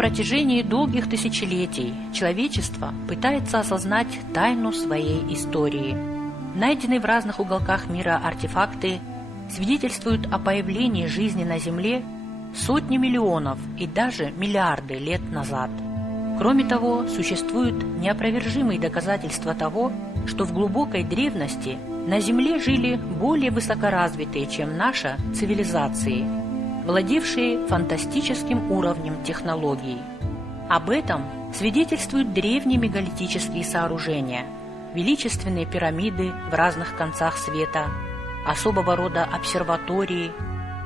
протяжении долгих тысячелетий человечество пытается осознать тайну своей истории. Найденные в разных уголках мира артефакты свидетельствуют о появлении жизни на Земле сотни миллионов и даже миллиарды лет назад. Кроме того, существуют неопровержимые доказательства того, что в глубокой древности на Земле жили более высокоразвитые, чем наша, цивилизации, владевшие фантастическим уровнем технологий. Об этом свидетельствуют древние мегалитические сооружения, величественные пирамиды в разных концах света, особого рода обсерватории,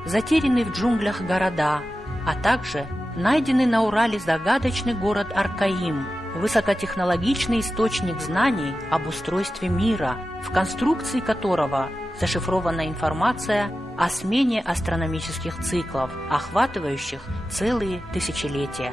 затерянные в джунглях города, а также найденный на Урале загадочный город Аркаим, высокотехнологичный источник знаний об устройстве мира, в конструкции которого зашифрована информация о смене астрономических циклов, охватывающих целые тысячелетия.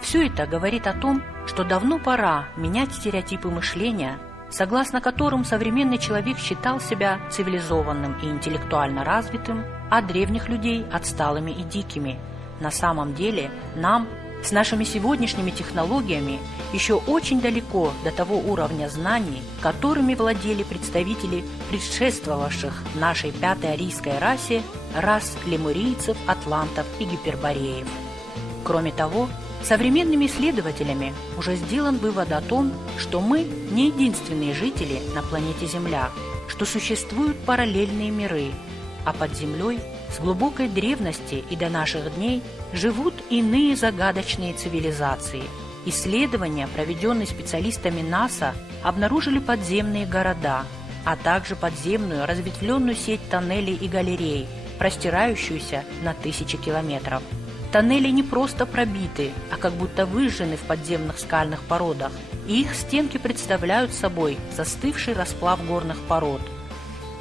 Все это говорит о том, что давно пора менять стереотипы мышления, согласно которым современный человек считал себя цивилизованным и интеллектуально развитым, а древних людей отсталыми и дикими. На самом деле нам, с нашими сегодняшними технологиями, еще очень далеко до того уровня знаний, которыми владели представители предшествовавших нашей пятой арийской расе рас лемурийцев, атлантов и гипербореев. Кроме того, современными исследователями уже сделан вывод о том, что мы не единственные жители на планете Земля, что существуют параллельные миры, а под землей с глубокой древности и до наших дней живут иные загадочные цивилизации. Исследования, проведенные специалистами НАСА, обнаружили подземные города, а также подземную разветвленную сеть тоннелей и галерей, простирающуюся на тысячи километров. Тоннели не просто пробиты, а как будто выжжены в подземных скальных породах, и их стенки представляют собой застывший расплав горных пород.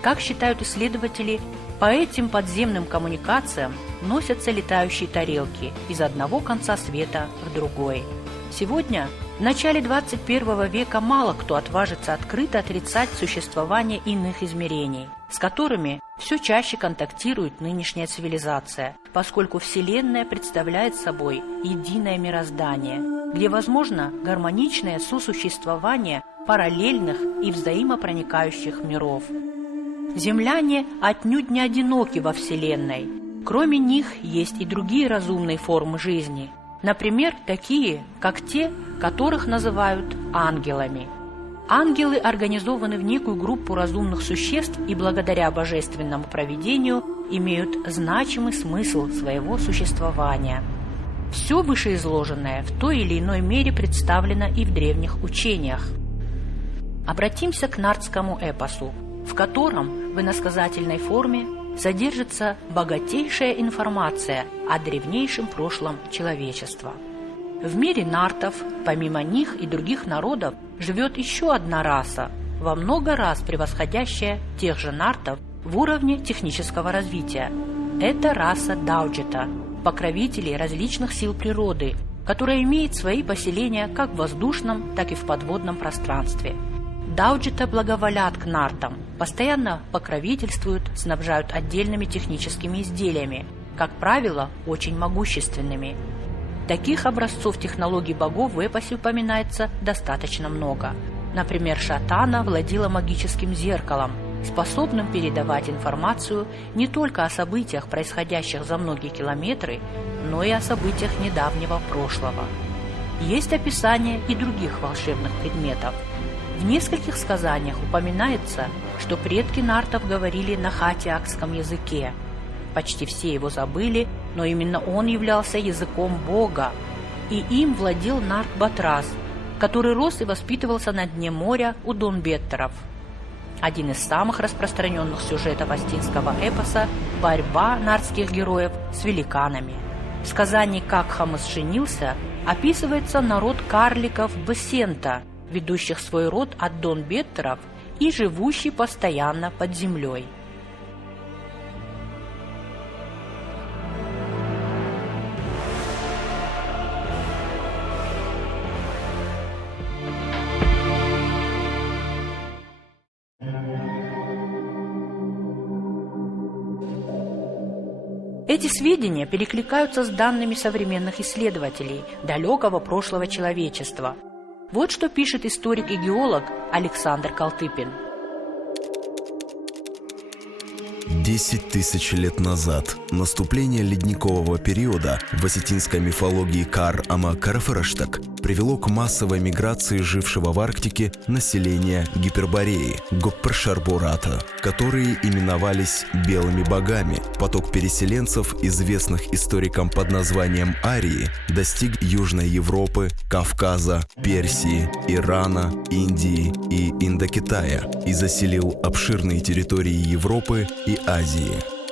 Как считают исследователи, по этим подземным коммуникациям носятся летающие тарелки из одного конца света в другой. Сегодня, в начале 21 века, мало кто отважится открыто отрицать существование иных измерений, с которыми все чаще контактирует нынешняя цивилизация, поскольку Вселенная представляет собой единое мироздание, где возможно гармоничное сосуществование параллельных и взаимопроникающих миров. Земляне отнюдь не одиноки во Вселенной. Кроме них есть и другие разумные формы жизни. Например, такие, как те, которых называют ангелами. Ангелы организованы в некую группу разумных существ и благодаря божественному провидению имеют значимый смысл своего существования. Все вышеизложенное в той или иной мере представлено и в древних учениях. Обратимся к нардскому эпосу, в котором в иносказательной форме содержится богатейшая информация о древнейшем прошлом человечества. В мире нартов, помимо них и других народов, живет еще одна раса, во много раз превосходящая тех же нартов в уровне технического развития. Это раса Дауджета, покровителей различных сил природы, которая имеет свои поселения как в воздушном, так и в подводном пространстве. Дауджета благоволят к нартам, постоянно покровительствуют, снабжают отдельными техническими изделиями, как правило, очень могущественными. Таких образцов технологий богов в эпосе упоминается достаточно много. Например, Шатана владела магическим зеркалом, способным передавать информацию не только о событиях, происходящих за многие километры, но и о событиях недавнего прошлого. Есть описание и других волшебных предметов. В нескольких сказаниях упоминается, что предки нартов говорили на хатиакском языке. Почти все его забыли, но именно он являлся языком Бога, и им владел нарт Батрас, который рос и воспитывался на дне моря у донбеттеров. Один из самых распространенных сюжетов астинского эпоса – борьба нартских героев с великанами. В сказании «Как Хамас женился» описывается народ карликов Басента, ведущих свой род от донбеттеров и живущий постоянно под землей. Эти сведения перекликаются с данными современных исследователей далекого прошлого человечества. Вот что пишет историк и геолог Александр Калтыпин. 10 тысяч лет назад наступление ледникового периода в осетинской мифологии Кар-Ама-Карфераштак привело к массовой миграции жившего в Арктике населения Гипербореи, Гоппершарбурата, которые именовались белыми богами. Поток переселенцев, известных историкам под названием арии, достиг Южной Европы, Кавказа, Персии, Ирана, Индии и Индокитая и заселил обширные территории Европы и Азии.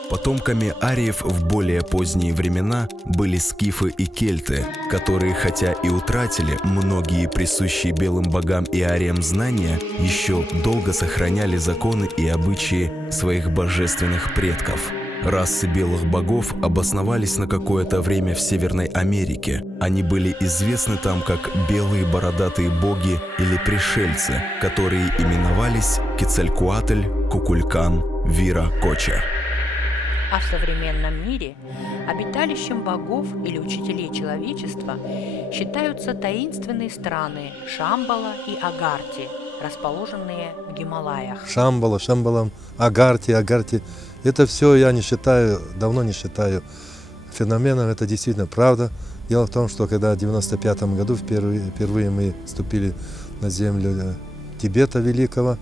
Потомками ариев в более поздние времена были скифы и кельты, которые, хотя и утратили многие присущие белым богам и ариям знания, еще долго сохраняли законы и обычаи своих божественных предков. Расы белых богов обосновались на какое-то время в Северной Америке. Они были известны там как белые бородатые боги или пришельцы, которые именовались Кецалькуатль, Кукулькан, Вира-Коча. А в современном мире обиталищем богов или учителей человечества считаются таинственные страны Шамбала и Агарти, расположенные в Гималаях. Шамбала, Агарти. Это все я не считаю, давно не считаю феноменом, это действительно правда. Дело в том, что когда в 1995 году впервые мы вступили на землю Тибета Великого,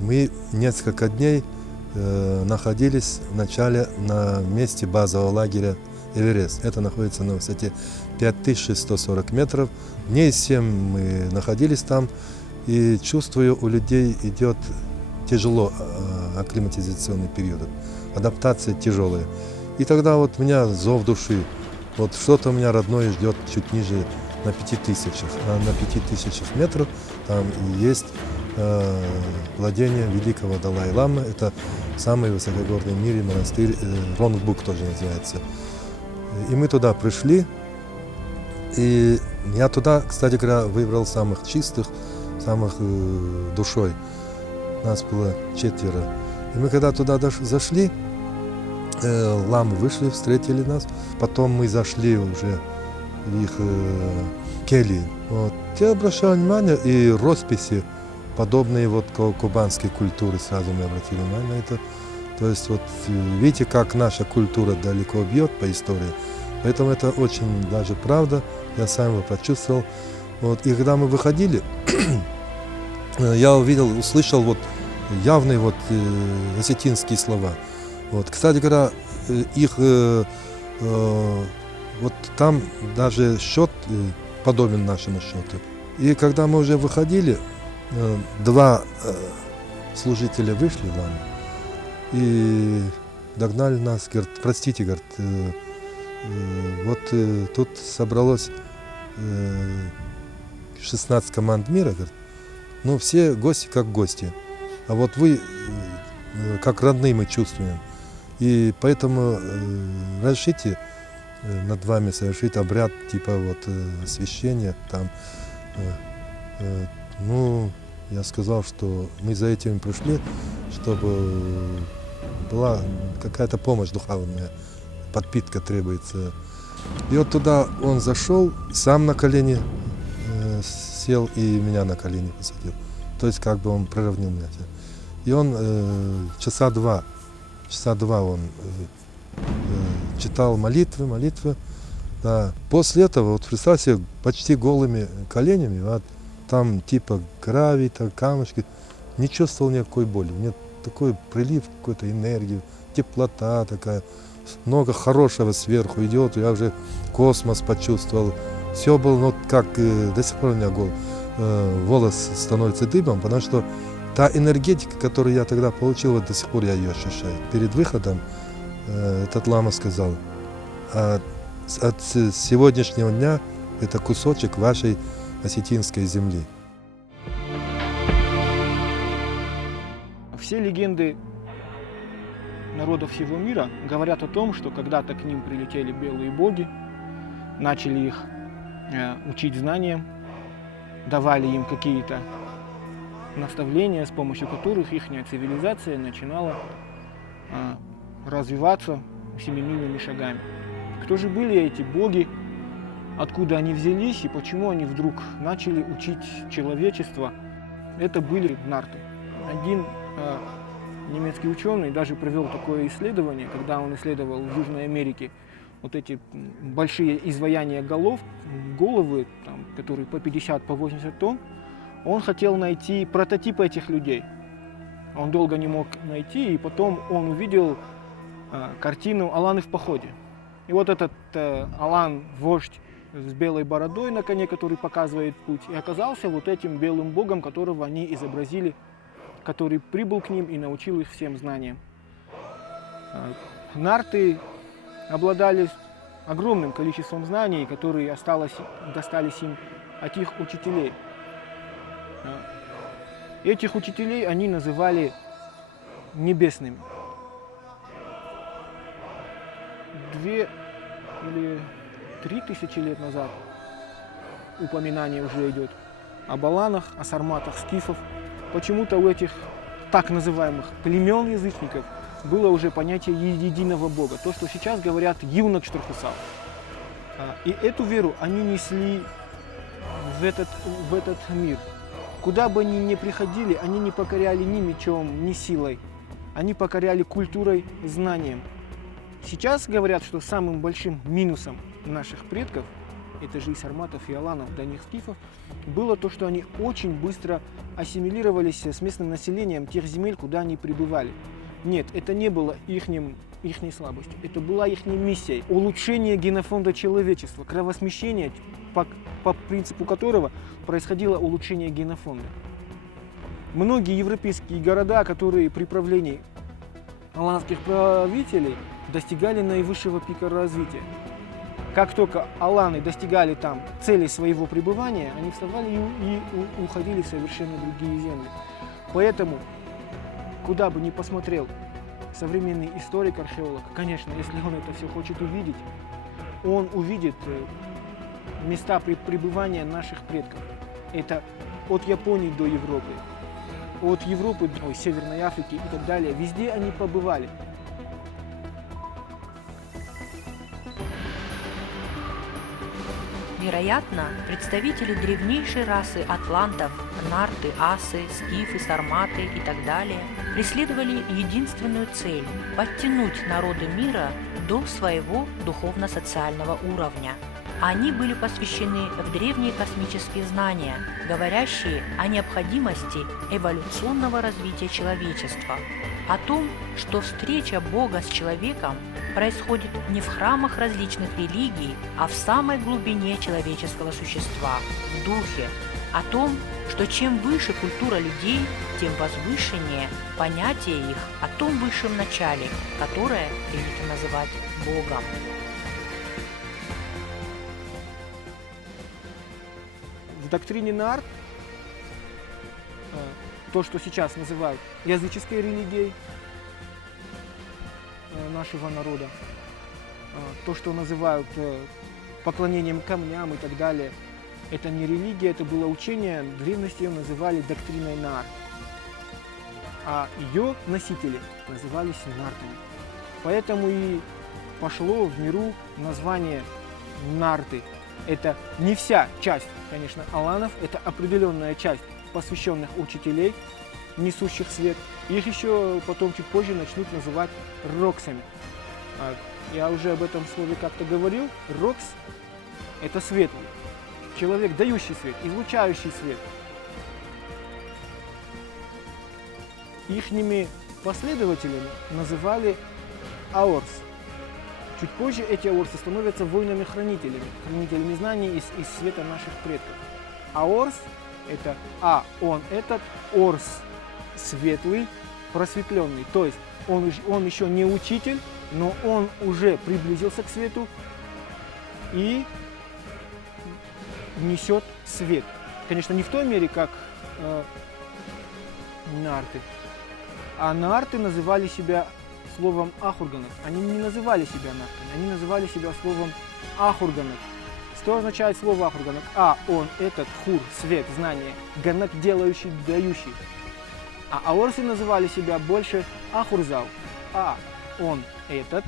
мы несколько дней находились вначале на месте базового лагеря Эверест. Это находится на высоте 5140 метров. Дней 7 мы находились там, и чувствую, у людей идет тяжело акклиматизационный период, адаптация тяжелая. И тогда вот у меня зов души, вот что-то у меня родное ждет чуть ниже на 5000, а на 5000 метров там есть владение великого Далай-ламы, это самый высокогорный в мире монастырь, Ронгбук тоже называется. И мы туда пришли, и я туда, кстати говоря, выбрал самых чистых, самых душой. Нас было 4. И мы когда туда зашли, ламы вышли, встретили нас. Потом мы зашли уже в их кельи. Вот. Я обращал внимание, и росписи, подобные вот кубанской культуре, сразу мы обратили внимание на это. То есть вот видите, как наша культура далеко бьет по истории. Поэтому это очень даже правда. Я сам его прочувствовал. Вот. И когда мы выходили, я увидел, услышал вот явные вот осетинские слова. Вот. Кстати говоря, их вот там даже счет подобен нашему счету. И когда мы уже выходили, 2 служителя вышли нам и догнали нас, говорят, простите, говорят, вот тут собралось 16 команд мира, говорят, ну все гости как гости, а вот вы как родные мы чувствуем, и поэтому разрешите над вами совершить обряд типа вот освящения там. Ну, я сказал, что мы за этим пришли, чтобы была какая-то помощь духовная, подпитка требуется. И вот туда он зашел, сам на колени сел и меня на колени посадил. То есть как бы он приравнил меня. И он часа два он читал молитвы. Да. После этого, вот представьте, почти голыми коленями, вот, там типа гравий, там камушки, не чувствовал никакой боли. Мне такой прилив какой-то энергии, теплота такая, много хорошего сверху идет, я уже космос почувствовал. Все было, ну, как до сих пор у меня волос становится дыбом, потому что та энергетика, которую я тогда получил, вот до сих пор я ее ощущаю. Перед выходом этот лама сказал, от сегодняшнего дня это кусочек вашей осетинской земли. Все легенды народов всего мира говорят о том, что когда-то к ним прилетели белые боги, начали их учить знаниям, давали им какие-то наставления, с помощью которых их цивилизация начинала развиваться, семимильными шагами. Кто же были эти боги, откуда они взялись и почему они вдруг начали учить человечество? Это были нарты. Один немецкий ученый даже провел такое исследование, когда он исследовал в Южной Америке вот эти большие изваяния головы, там, которые по 50, по 80 тонн. Он хотел найти прототипы этих людей. Он долго не мог найти, и потом он увидел картину «Аланы в походе». И вот этот Алан, вождь с белой бородой на коне, который показывает путь, и оказался вот этим белым богом, которого они изобразили, который прибыл к ним и научил их всем знаниям. Нарты обладали огромным количеством знаний, которые достались им от их учителей. Этих учителей они называли небесными. 2 или 3 тысячи лет назад упоминание уже идет об аланах, о сарматах, скифов. Почему-то у этих так называемых племен язычников было уже понятие единого бога. То, что сейчас говорят «юнок Штурхусал». И эту веру они несли в этот мир. Куда бы они ни приходили, они не покоряли ни мечом, ни силой. Они покоряли культурой, знанием. Сейчас говорят, что самым большим минусом наших предков, это же и сарматов, и аланов, данных скифов, было то, что они очень быстро ассимилировались с местным населением тех земель, куда они прибывали. Нет, это не было ихней слабостью, это была их миссией. Улучшение генофонда человечества, кровосмещение, по принципу которого происходило улучшение генофонда. Многие европейские города, которые при правлении аланских правителей достигали наивысшего пика развития. Как только аланы достигали там цели своего пребывания, они вставали и уходили в совершенно другие земли. Поэтому, куда бы ни посмотрел современный историк-археолог, конечно, если он это все хочет увидеть, он увидит места пребывания наших предков. Это от Японии до Европы, от Европы до Северной Африки и так далее. Везде они побывали. Вероятно, представители древнейшей расы атлантов, нарты, асы, скифы, сарматы и так далее преследовали единственную цель – подтянуть народы мира до своего духовно-социального уровня. Они были посвящены в древние космические знания, говорящие о необходимости эволюционного развития человечества, о том, что встреча Бога с человеком происходит не в храмах различных религий, а в самой глубине человеческого существа, в духе, о том, что чем выше культура людей, тем возвышеннее понятие их о том высшем начале, которое принято называть Богом. В доктрине Наарт то, что сейчас называют языческой религией нашего народа, то, что называют поклонением камням и так далее, это не религия, это было учение, в древности ее называли доктриной Наарт, а ее носители назывались нартами. Поэтому и пошло в миру название нарты. Это не вся часть, конечно, аланов, это определенная часть посвященных учителей, несущих свет. Их еще потом чуть позже начнут называть роксами. Я уже об этом слове как-то говорил. Рокс – это светлый. Человек, дающий свет, излучающий свет. Ихними последователями называли аорс. Чуть позже эти аорсы становятся воинами-хранителями, хранителями знаний из света наших предков. Аорс – это он этот, орс – светлый, просветленный. То есть он еще не учитель, но он уже приблизился к свету и несет свет. Конечно, не в той мере, как нарты. А нарты называли себя словом ахурганов. Они не называли себя нартами, они называли себя словом ахурганов. Что означает слово ахурганов? Он этот, хур, свет, знание, ганак делающий, дающий. А аорсы называли себя больше ахурзал. Он этот,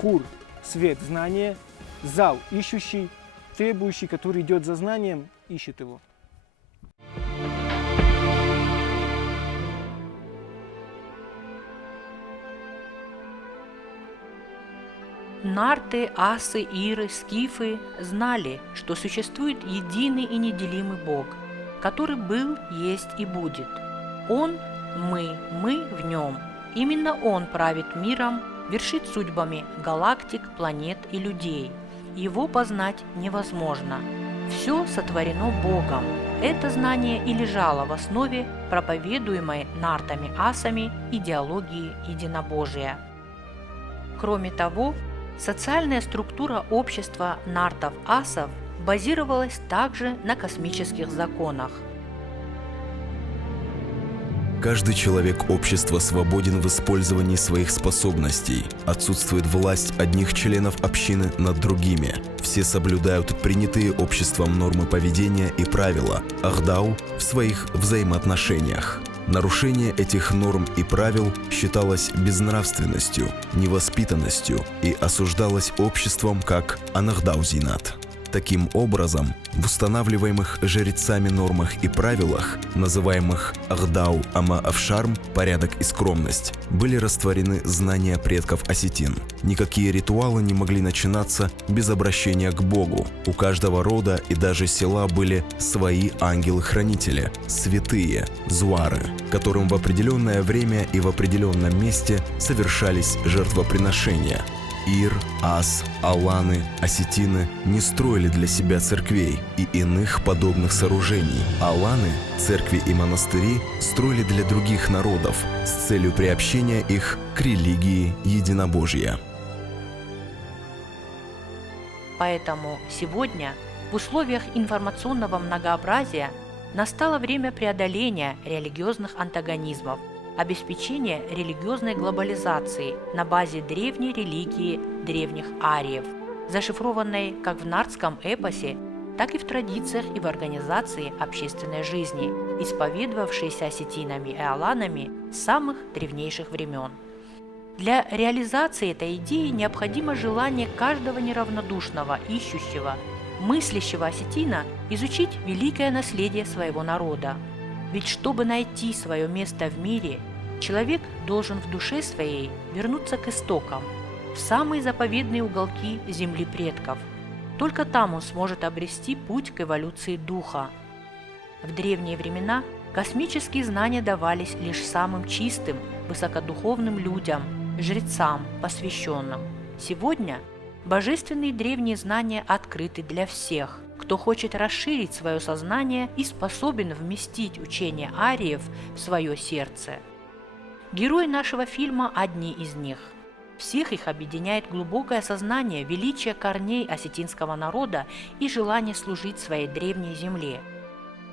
хур – свет, знание, зал – ищущий, требующий, который идет за знанием, ищет его. Нарты, асы, иры, скифы знали, что существует единый и неделимый Бог, который был, есть и будет. Он – мы в нем. Именно Он правит миром, вершит судьбами галактик, планет и людей. Его познать невозможно. Все сотворено Богом. Это знание и лежало в основе проповедуемой нартами-асами идеологии единобожия. Кроме того, социальная структура общества нартов-асов базировалась также на космических законах. Каждый человек общества свободен в использовании своих способностей. Отсутствует власть одних членов общины над другими. Все соблюдают принятые обществом нормы поведения и правила Ахдау в своих взаимоотношениях. Нарушение этих норм и правил считалось безнравственностью, невоспитанностью и осуждалось обществом как анахдау-зинат. Таким образом, в устанавливаемых жрецами нормах и правилах, называемых Ахдау Ама Авшарм, порядок и скромность, были растворены знания предков осетин. Никакие ритуалы не могли начинаться без обращения к Богу. У каждого рода и даже села были свои ангелы-хранители, святые, зуары, которым в определенное время и в определенном месте совершались жертвоприношения. Ир, ас, аланы, осетины не строили для себя церквей и иных подобных сооружений. Аланы, церкви и монастыри строили для других народов с целью приобщения их к религии единобожия. Поэтому сегодня, в условиях информационного многообразия, настало время преодоления религиозных антагонизмов, обеспечения религиозной глобализации на базе древней религии древних ариев, зашифрованной как в нартском эпосе, так и в традициях и в организации общественной жизни, исповедовавшейся осетинами и аланами с самых древнейших времен. Для реализации этой идеи необходимо желание каждого неравнодушного, ищущего, мыслящего осетина изучить великое наследие своего народа. Ведь чтобы найти свое место в мире, человек должен в душе своей вернуться к истокам, в самые заповедные уголки земли предков. Только там он сможет обрести путь к эволюции духа. В древние времена космические знания давались лишь самым чистым, высокодуховным людям, жрецам, посвященным. Сегодня божественные древние знания открыты для всех, кто хочет расширить свое сознание и способен вместить учение ариев в свое сердце. Герои нашего фильма – одни из них. Всех их объединяет глубокое сознание величия корней осетинского народа и желание служить своей древней земле.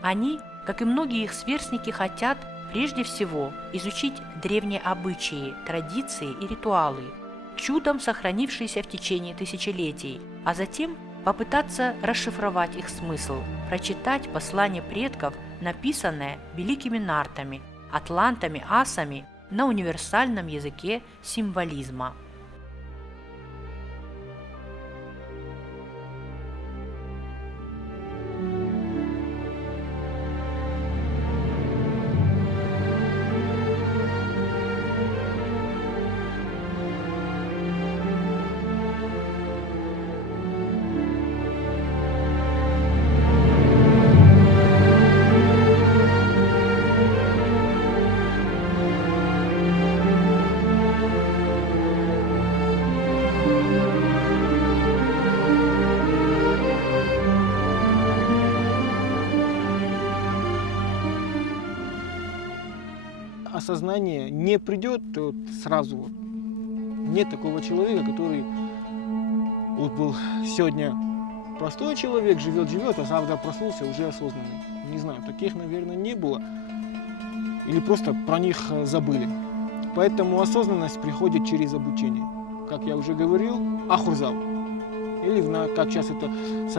Они, как и многие их сверстники, хотят прежде всего изучить древние обычаи, традиции и ритуалы, чудом сохранившиеся в течение тысячелетий, а затем попытаться расшифровать их смысл, прочитать послание предков, написанное великими нартами, атлантами, асами на универсальном языке символизма. Осознание не придет вот сразу. Вот. Нет такого человека, который вот был сегодня простой человек, живет, а завтра проснулся уже осознанный. Не знаю, таких, наверное, не было. Или просто про них забыли. Поэтому осознанность приходит через обучение. Как я уже говорил, ахурзал. Или, как сейчас это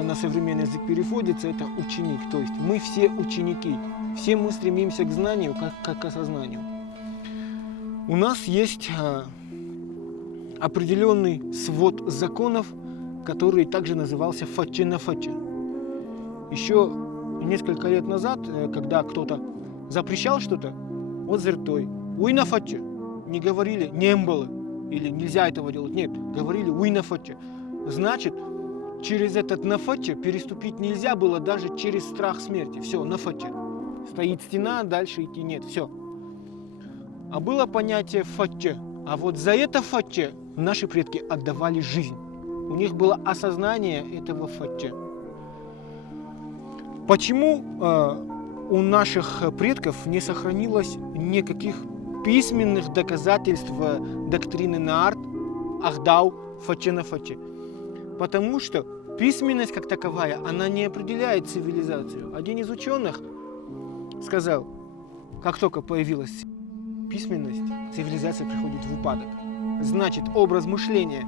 на современный язык переводится, это ученик. То есть мы все ученики. Все мы стремимся к знанию, как к осознанию. У нас есть определенный свод законов, который также назывался фаче-на-фаче. Еще несколько лет назад, когда кто-то запрещал что-то, вот зертой, уйнафаче, не говорили «нембалы» или «нельзя этого делать», нет, говорили уйнафаче. Значит, через этот нафаче переступить нельзя было даже через страх смерти. Все, нафаче. Стоит стена, дальше идти нет, все. А было понятие фаче. А вот за это фаче наши предки отдавали жизнь. У них было осознание этого фаче. Почему у наших предков не сохранилось никаких письменных доказательств доктрины Наарт, Ахдау, фаче на фаче? Потому что письменность как таковая, она не определяет цивилизацию. Один из ученых сказал, как только появилась письменность, цивилизация приходит в упадок. Значит, образ мышления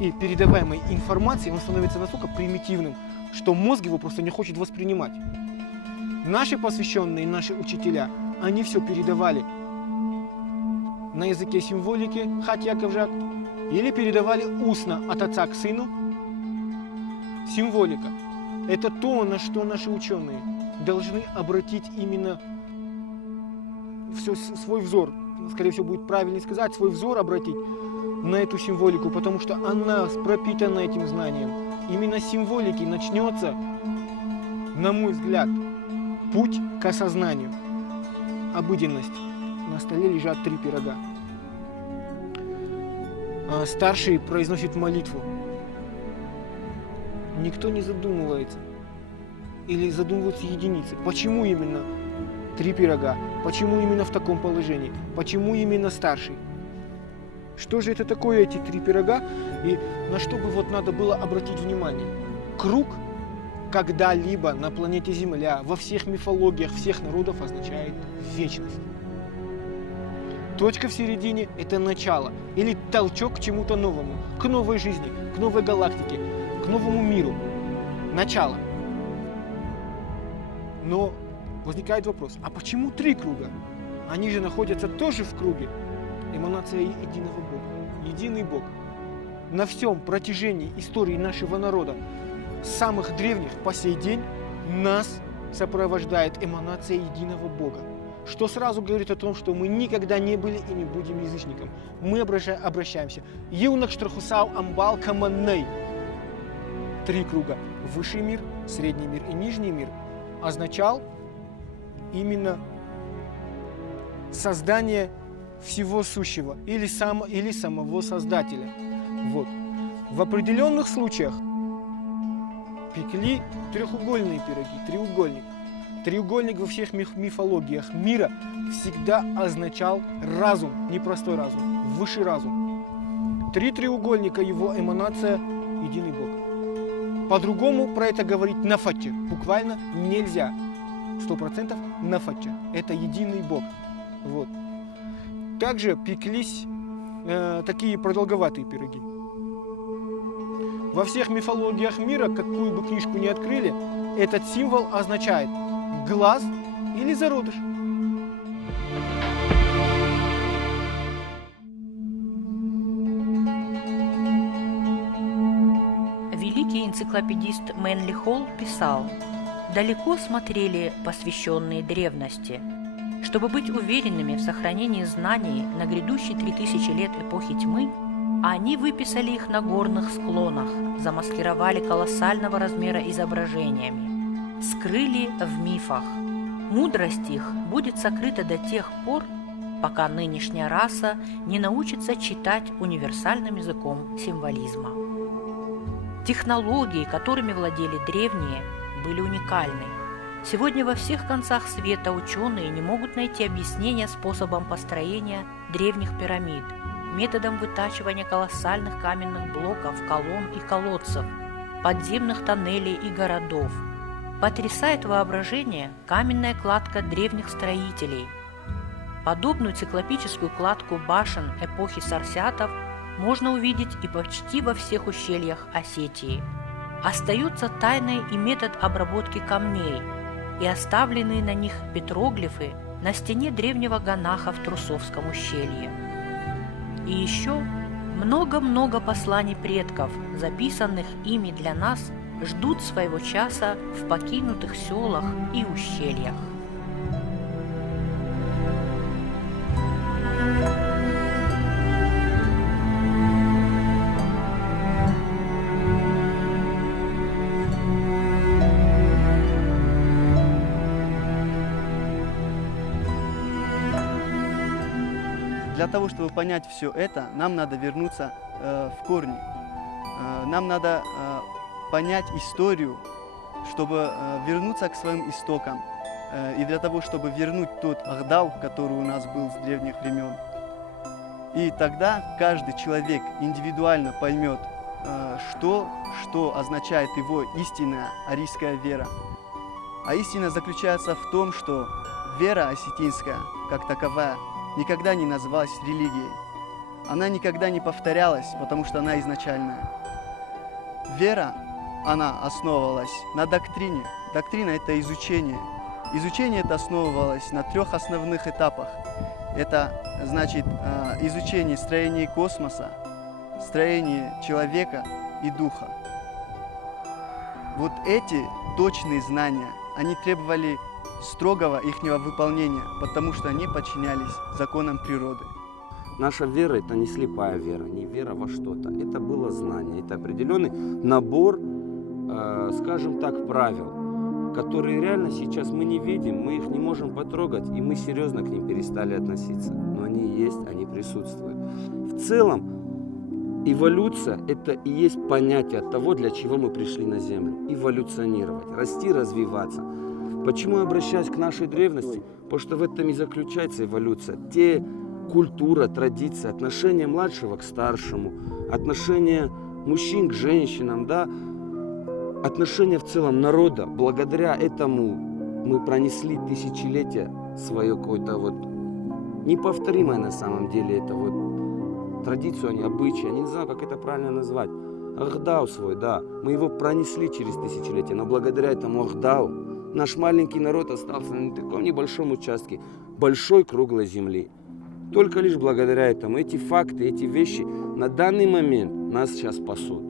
и передаваемой информации, он становится настолько примитивным, что мозг его просто не хочет воспринимать. Наши посвященные, наши учителя, они все передавали на языке символики, хат Яковжак, или передавали устно от отца к сыну. Символика – это то, на что наши ученые должны обратить именно свой взор, скорее всего, будет правильнее сказать, свой взор обратить на эту символику, потому что она пропитана этим знанием. Именно с символики начнется, на мой взгляд, путь к осознанию. Обыденность. На столе лежат 3 пирога. Старший произносит молитву. Никто не задумывается. Или задумываются единицы. Почему именно 3 пирога? Почему именно в таком положении? Почему именно старший? Что же это такое, эти 3 пирога? И на что бы вот надо было обратить внимание? Круг когда-либо на планете Земля, во всех мифологиях всех народов означает вечность. Точка в середине – это начало или толчок к чему-то новому, к новой жизни, к новой галактике, к новому миру. Начало. Но возникает вопрос, а почему 3 круга? Они же находятся тоже в круге. Эманация единого Бога. Единый Бог. На всем протяжении истории нашего народа, с самых древних по сей день, нас сопровождает эманация единого Бога. Что сразу говорит о том, что мы никогда не были и не будем язычником. Мы обращаемся. Еунах Штрахусау Амбал Каманней. 3 круга. Высший мир, средний мир и нижний мир означал именно создание всего сущего или самого Создателя. Вот. В определенных случаях пекли треугольные пироги, треугольник. Треугольник во всех мифологиях мира всегда означал разум, не простой разум, высший разум. 3 треугольника, его эманация – единый Бог. По-другому про это говорить нафаче, буквально нельзя. 100% нафаче – это единый Бог. Вот. Также пеклись такие продолговатые пироги. Во всех мифологиях мира, какую бы книжку ни открыли, этот символ означает глаз или зародыш. Великий энциклопедист Мэнли Холл писал: «Далеко смотрели посвященные древности. Чтобы быть уверенными в сохранении знаний на грядущие 3000 лет эпохи тьмы, они выписали их на горных склонах, замаскировали колоссального размера изображениями, скрыли в мифах. Мудрость их будет сокрыта до тех пор, пока нынешняя раса не научится читать универсальным языком символизма». Технологии, которыми владели древние, были уникальны. Сегодня во всех концах света ученые не могут найти объяснение способам построения древних пирамид, методом вытачивания колоссальных каменных блоков, колонн и колодцев, подземных тоннелей и городов. Потрясает воображение каменная кладка древних строителей. Подобную циклопическую кладку башен эпохи сарсиатов можно увидеть и почти во всех ущельях Осетии. Остается тайной и метод обработки камней, и оставленные на них петроглифы на стене древнего Ганаха в Трусовском ущелье. И еще Много-много посланий предков, записанных ими для нас, ждут своего часа в покинутых селах и ущельях. Для того, чтобы понять все это, нам надо вернуться в корни. Нам надо понять историю, чтобы вернуться к своим истокам. И для того, чтобы вернуть тот Ахдау, который у нас был с древних времен. И тогда каждый человек индивидуально поймет, что означает его истинная арийская вера. А истина заключается в том, что вера осетинская, как таковая, никогда не называлась религией. Она никогда не повторялась, потому что она изначальная. Вера, она основывалась на доктрине. Доктрина – это изучение. Изучение это основывалось на 3 основных этапах. Это значит изучение строения космоса, строение человека и духа. Вот эти точные знания, они требовали строгого ихнего выполнения, потому что они подчинялись законам природы. Наша вера – это не слепая вера, не вера во что-то. Это было знание, это определенный набор, скажем так, правил, которые реально сейчас мы не видим, мы их не можем потрогать, и мы серьезно к ним перестали относиться. Но они есть, они присутствуют. В целом, эволюция – это и есть понятие того, для чего мы пришли на Землю. Эволюционировать, расти, развиваться. Почему я обращаюсь к нашей древности? Потому что в этом и заключается эволюция. Те культура, традиции, отношение младшего к старшему, отношение мужчин к женщинам, да, отношение в целом народа. Благодаря этому мы пронесли тысячелетия свое какое-то вот неповторимое на самом деле это вот традицию, они обычаи, я не знаю, как это правильно назвать. Ахдау свой, да, мы его пронесли через тысячелетия, но благодаря этому Ахдау наш маленький народ остался на таком небольшом участке большой круглой земли. Только лишь благодаря этому эти факты, эти вещи на данный момент нас сейчас спасут.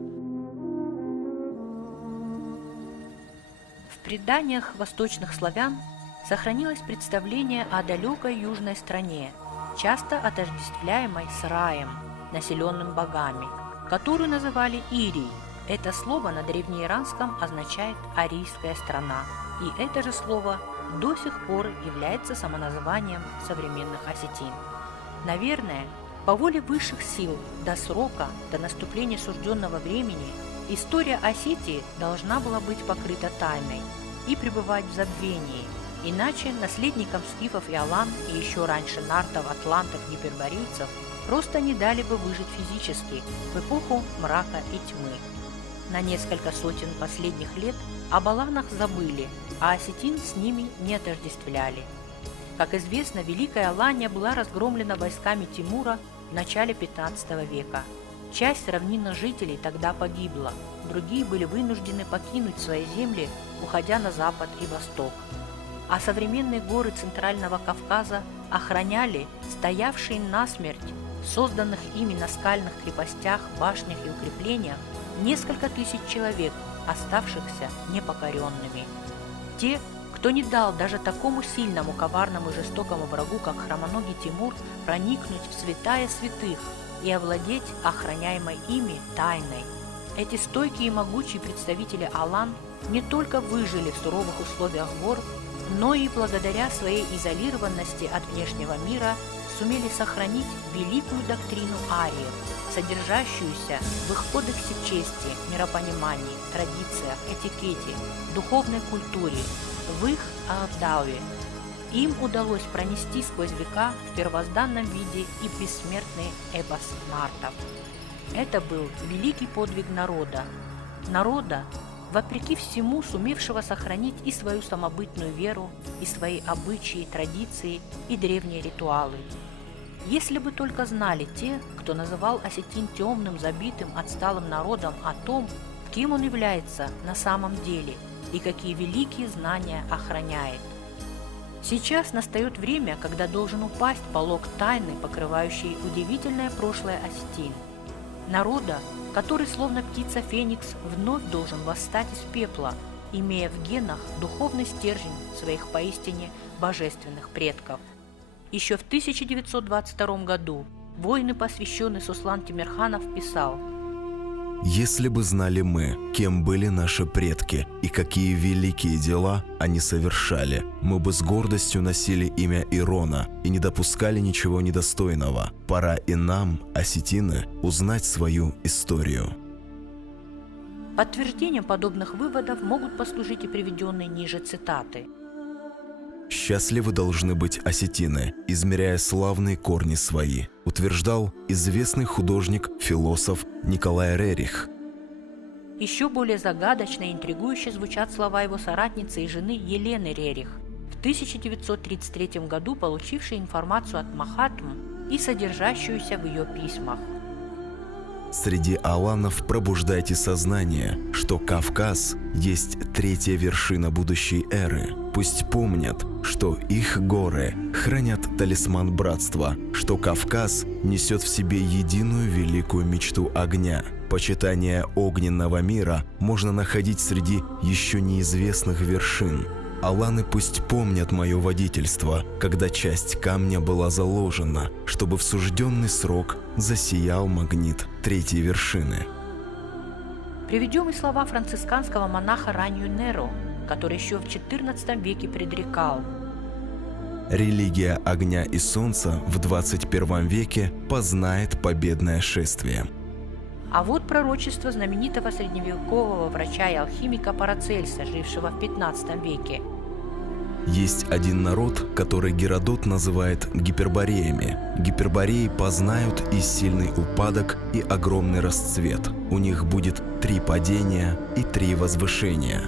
В преданиях восточных славян сохранилось представление о далекой южной стране, часто отождествляемой с раем, населенным богами, которую называли Ирий. Это слово на древнеиранском означает «арийская страна», и это же слово до сих пор является самоназванием современных осетин. Наверное, по воле высших сил до срока, до наступления сужденного времени, история Осетии должна была быть покрыта тайной и пребывать в забвении, иначе наследникам скифов и алан, и еще раньше нартов, атлантов, гиперборейцев просто не дали бы выжить физически в эпоху мрака и тьмы. На несколько сотен последних лет об аланах забыли, а осетин с ними не отождествляли. Как известно, Великая Алания была разгромлена войсками Тимура в начале 15 века. Часть равнинных жителей тогда погибла, другие были вынуждены покинуть свои земли, уходя на запад и восток. А современные горы Центрального Кавказа охраняли стоявшие насмерть в созданных ими на скальных крепостях, башнях и укреплениях несколько тысяч человек, оставшихся непокоренными. Те, кто не дал даже такому сильному, коварному и жестокому врагу, как хромоногий Тимур, проникнуть в святая святых и овладеть охраняемой ими тайной. Эти стойкие и могучие представители алан не только выжили в суровых условиях гор, но и благодаря своей изолированности от внешнего мира сумели сохранить великую доктрину ариев, содержащуюся в их кодексе чести, миропонимании, традициях, этикете, духовной культуре, в их Ахдауе. Им удалось пронести сквозь века в первозданном виде и бессмертный эпос нартов. Это был великий подвиг народа, вопреки всему сумевшего сохранить и свою самобытную веру, и свои обычаи, традиции и древние ритуалы. Если бы только знали те, кто называл осетин темным, забитым, отсталым народом, о том, кем он является на самом деле и какие великие знания охраняет. Сейчас настает время, когда должен упасть полог тайны, покрывающий удивительное прошлое осетин. Народа, который, словно птица Феникс, вновь должен восстать из пепла, имея в генах духовный стержень своих поистине божественных предков. Еще в 1922 году воин и посвященный Суслан Тимирханов писал: «Если бы знали мы, кем были наши предки и какие великие дела они совершали, мы бы с гордостью носили имя Ирона и не допускали ничего недостойного. Пора и нам, осетины, узнать свою историю». Подтверждением подобных выводов могут послужить и приведенные ниже цитаты. «Счастливы должны быть осетины, измеряя славные корни свои», утверждал известный художник, философ Николай Рерих. Еще более загадочно и интригующе звучат слова его соратницы и жены Елены Рерих, в 1933 году получившей информацию от Махатм и содержащуюся в ее письмах. Среди аланов пробуждайте сознание, что Кавказ есть третья вершина будущей эры. Пусть помнят, что их горы хранят талисман братства, что Кавказ несет в себе единую великую мечту огня. Почитание огненного мира можно находить среди еще неизвестных вершин. Аланы пусть помнят мое водительство, когда часть камня была заложена, чтобы в сужденный срок засиял магнит третьей вершины. Приведем и слова францисканского монаха Ранью Неро, который еще в XIV веке предрекал: «Религия огня и солнца в 21 веке познает победное шествие». А вот пророчество знаменитого средневекового врача и алхимика Парацельса, жившего в XV веке. Есть один народ, который Геродот называет гипербореями. Гипербореи познают и сильный упадок, и огромный расцвет. У них будет 3 падения и 3 возвышения.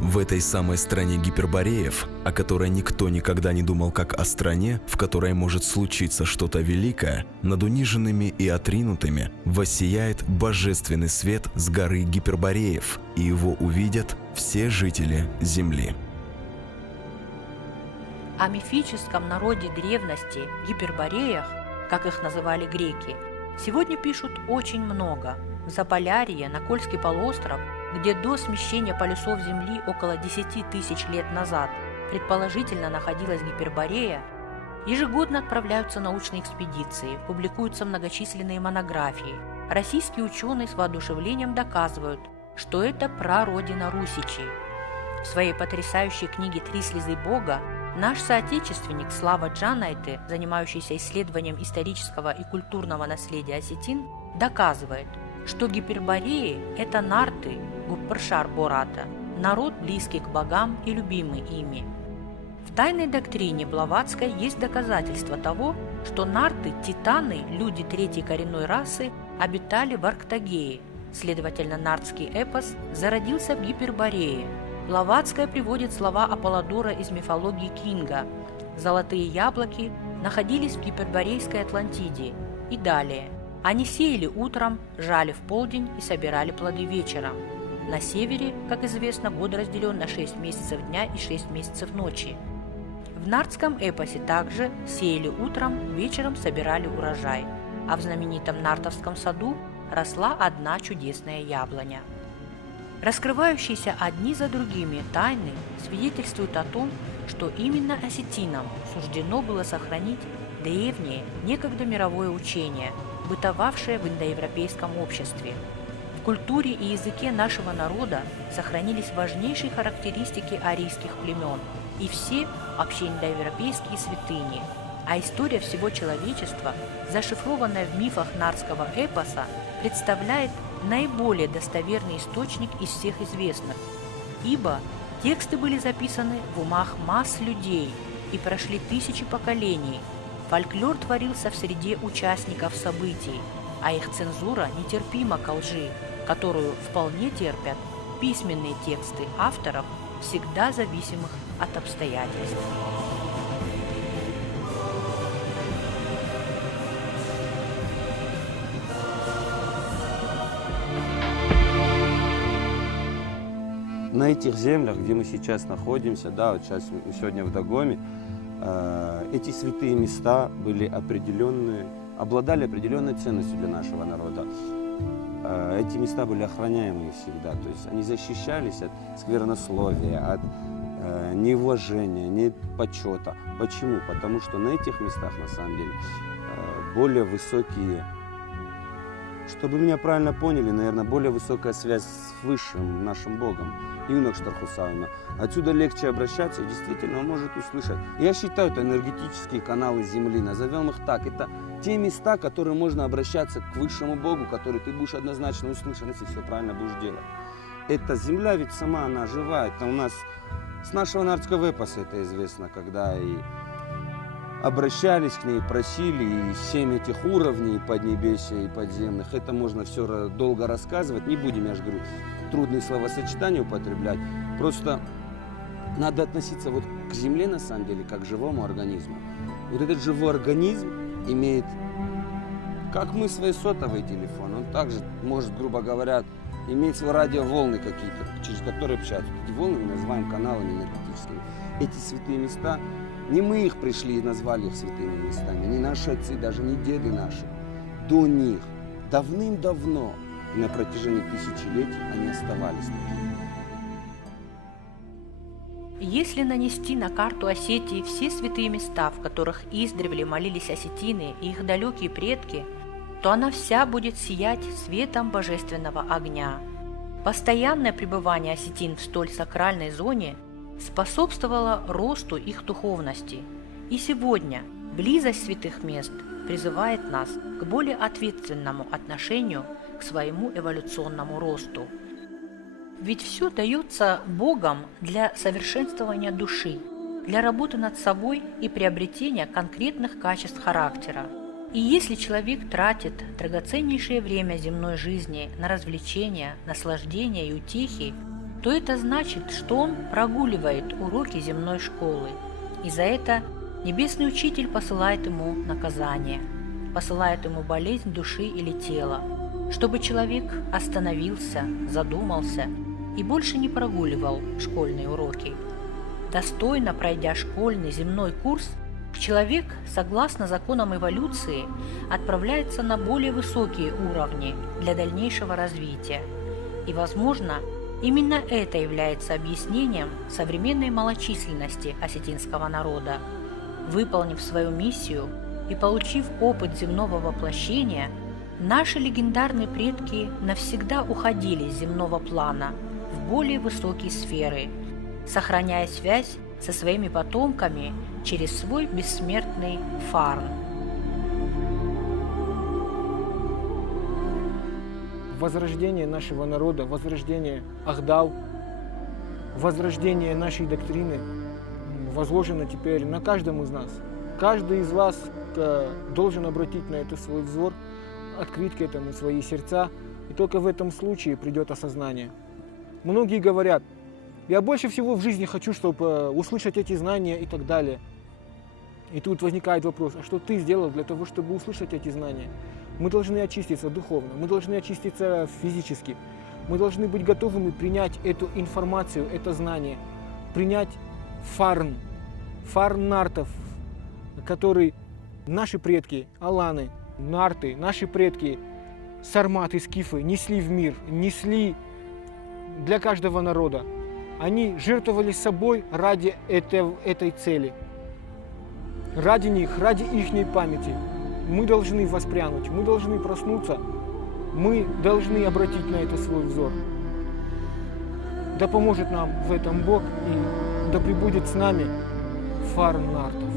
В этой самой стране гипербореев, о которой никто никогда не думал как о стране, в которой может случиться что-то великое, над униженными и отринутыми воссияет божественный свет с горы Гипербореев, и его увидят все жители земли. О мифическом народе древности гипербореях, как их называли греки, сегодня пишут очень много. В Заполярье, на Кольский полуостров, где до смещения полюсов Земли около 10 тысяч лет назад предположительно находилась Гиперборея, ежегодно отправляются научные экспедиции, публикуются многочисленные монографии. Российские ученые с воодушевлением доказывают, что это прародина русичей. В своей потрясающей книге «Три слезы Бога» наш соотечественник Слава Джанайте, занимающийся исследованием исторического и культурного наследия осетин, доказывает, что гипербореи – это нарты Гуппаршар Бората, народ, близкий к богам и любимый ими. В тайной доктрине Блаватской есть доказательства того, что нарты, титаны, люди третьей коренной расы, обитали в Арктагее, следовательно, нартский эпос зародился в Гиперборее. Блаватская приводит слова Аполлодора из мифологии Кинга: «Золотые яблоки находились в Гиперборейской Атлантиде». И далее: «Они сеяли утром, жали в полдень и собирали плоды вечером». На севере, как известно, год разделен на 6 месяцев дня и 6 месяцев ночи. В нартском эпосе также сеяли утром, вечером собирали урожай, а в знаменитом Нартовском саду росла одна чудесная яблоня. Раскрывающиеся одни за другими тайны свидетельствуют о том, что именно осетинам суждено было сохранить древнее, некогда мировое учение, бытовавшее в индоевропейском обществе. В культуре и языке нашего народа сохранились важнейшие характеристики арийских племен и все общеиндоевропейские святыни, а история всего человечества, зашифрованная в мифах нартского эпоса, представляет наиболее достоверный источник из всех известных, ибо тексты были записаны в умах масс людей и прошли тысячи поколений. Фольклор творился в среде участников событий, а их цензура нетерпима ко лжи, которую вполне терпят письменные тексты авторов, всегда зависимых от обстоятельств. На этих землях, где мы сейчас находимся, да, вот сейчас мы сегодня в Дагоме, эти святые места были обладали определенной ценностью для нашего народа. эти места были охраняемые всегда. То есть они защищались от сквернословия, от неуважения, непочета. Почему? Потому что на этих местах, на самом деле, более высокие, чтобы меня правильно поняли, наверное, более высокая связь с высшим нашим Богом, Юнок-Штархусауна. Отсюда легче обращаться, и действительно он может услышать. Я считаю, это энергетические каналы Земли, назовем их так. Это те места, которые можно обращаться к высшему Богу, который ты будешь однозначно услышан, если все правильно будешь делать. Эта Земля ведь сама, она живая. Это у нас с нашего нардского эпоса это известно, когда и обращались к ней, просили, и 7 этих уровней поднебесья и подземных. Это можно все долго рассказывать, не будем, я же говорю, трудные словосочетания употреблять. Просто надо относиться вот к Земле, на самом деле, как к живому организму. Вот этот живой организм имеет, как мы свои сотовые телефоны, он также может, грубо говоря, иметь свои радиоволны какие-то, через которые общаются. Эти волны мы называем каналами энергетическими. Эти святые места, не мы их пришли и назвали их святыми местами, не наши отцы, даже не деды наши. До них давным-давно, на протяжении тысячелетий, они оставались такими. Если нанести на карту Осетии все святые места, в которых издревле молились осетины и их далекие предки, то она вся будет сиять светом божественного огня. Постоянное пребывание осетин в столь сакральной зоне способствовало росту их духовности. И сегодня близость святых мест призывает нас к более ответственному отношению к своему эволюционному росту. Ведь все дается Богом для совершенствования души, для работы над собой и приобретения конкретных качеств характера. И если человек тратит драгоценнейшее время земной жизни на развлечения, наслаждения и утехи, то это значит, что он прогуливает уроки земной школы. И за это Небесный Учитель посылает ему наказание, посылает ему болезнь души или тела, чтобы человек остановился, задумался и больше не прогуливал школьные уроки. Достойно пройдя школьный земной курс, человек, согласно законам эволюции, отправляется на более высокие уровни для дальнейшего развития. И, возможно, именно это является объяснением современной малочисленности осетинского народа. Выполнив свою миссию и получив опыт земного воплощения, наши легендарные предки навсегда уходили с земного плана в более высокие сферы, сохраняя связь со своими потомками через свой бессмертный фарн. Возрождение нашего народа, возрождение Ахдау, возрождение нашей доктрины возложено теперь на каждом из нас. Каждый из вас должен обратить на это свой взор, открыть к этому свои сердца, и только в этом случае придет осознание. Многие говорят: я больше всего в жизни хочу, чтобы услышать эти знания и так далее. И тут возникает вопрос: а что ты сделал для того, чтобы услышать эти знания? Мы должны очиститься духовно, мы должны очиститься физически, мы должны быть готовыми принять эту информацию, это знание, принять фарн нартов, который наши предки, аланы, нарты, наши предки, сарматы, скифы несли в мир, несли для каждого народа. Они жертвовали собой ради этой цели. Ради них, ради ихней памяти. Мы должны воспрянуть, мы должны проснуться, мы должны обратить на это свой взор. Да поможет нам в этом Бог, и да пребудет с нами фарн нартов.